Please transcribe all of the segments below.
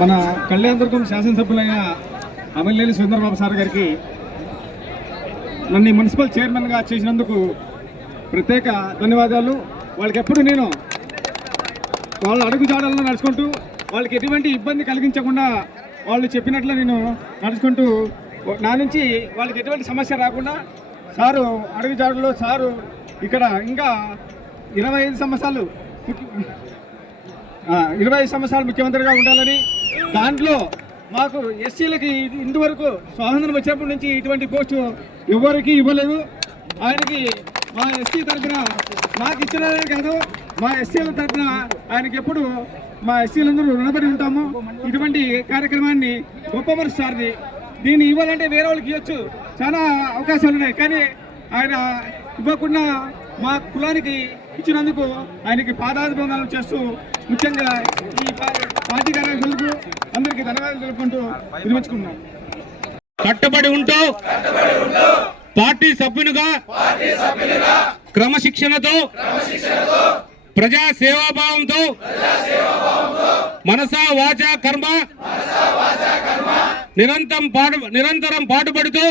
మన కళ్యాణదుర్గం శాసనసభ్యులైన అమర్నేని సుందరబాబు సార్ గారికి నన్ను మున్సిపల్ చైర్మన్గా చేసినందుకు ప్రత్యేక ధన్యవాదాలు. వాళ్ళకి ఎప్పుడు నేను వాళ్ళ అడుగుజాడలను నడుచుకుంటూ వాళ్ళకి ఎటువంటి ఇబ్బంది కలిగించకుండా వాళ్ళు చెప్పినట్లు నేను నడుచుకుంటూ నా నుంచి వాళ్ళకి ఎటువంటి సమస్య రాకుండా సారు అడుగుజాడలో సారు ఇక్కడ ఇంకా 25 సంవత్సరాలు ముఖ్యమంత్రిగా ఉండాలని, దాంట్లో మాకు ఎస్సీలకి ఇంతవరకు స్వాతంత్రం వచ్చినప్పటి నుంచి ఇటువంటి పోస్టు ఎవరికి ఇవ్వలేదు. ఆయనకి మా ఎస్సీ తరఫున నాకు ఇచ్చినదే కాదు, మా ఎస్సీల తరఫున ఆయనకి ఎప్పుడు మా ఎస్సీలందరూ రుణపడి ఉంటాము. ఇటువంటి కార్యక్రమాన్ని గొప్ప మనసు సార్ది. దీన్ని ఇవ్వాలంటే వేరే వాళ్ళకి ఇవ్వచ్చు, చాలా అవకాశాలు ఉన్నాయి. కానీ ఆయన ఇవ్వకుండా మా కులానికి ఇచ్చినందుకు ఆయనకి పాదాభివందనాలు చేస్తూ ముఖ్యంగా ఈ పార్టీ కార్యకర్తలకు అందరికీ ధన్యవాదాలు తెలుపుకుంటూ విరమించుకున్నాం. కట్టుబడి ఉంటూ పార్టీ సభ్యునిగా క్రమశిక్షణతో ప్రజా సేవాభావంతో మనసా వాచా కర్మ నిరంతరం పాటుపడుతూ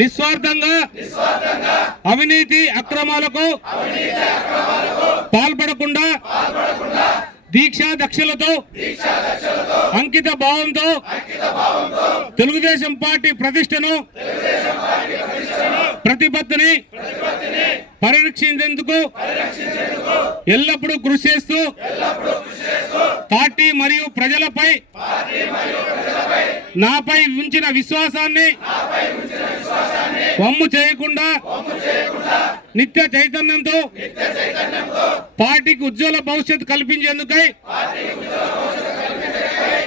నిస్వార్థంగా అవినీతి అక్రమాలకు పాల్పడకుండా దీక్షా దక్షలతో అంకిత భావంతో తెలుగుదేశం పార్టీ ప్రతిష్టను ప్రతిపత్తిని పరిరక్షించేందుకు ఎల్లప్పుడూ కృషి చేస్తూ పార్టీ మరియు ప్రజలపై నాపై ఉంచిన విశ్వాసాన్ని వమ్ము చేయకుండా నిత్య చైతన్యంతో పార్టీకి ఉజ్వల భవిష్యత్తు కల్పించేందుకై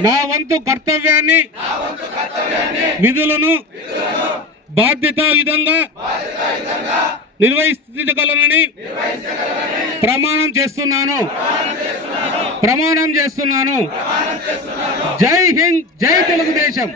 నా వంతు కర్తవ్యాన్ని విధులను బాధ్యతాయుతంగా నిర్వహించగలనని ప్రమాణం చేస్తున్నాను. జై హింద్, జై తెలుగుదేశం.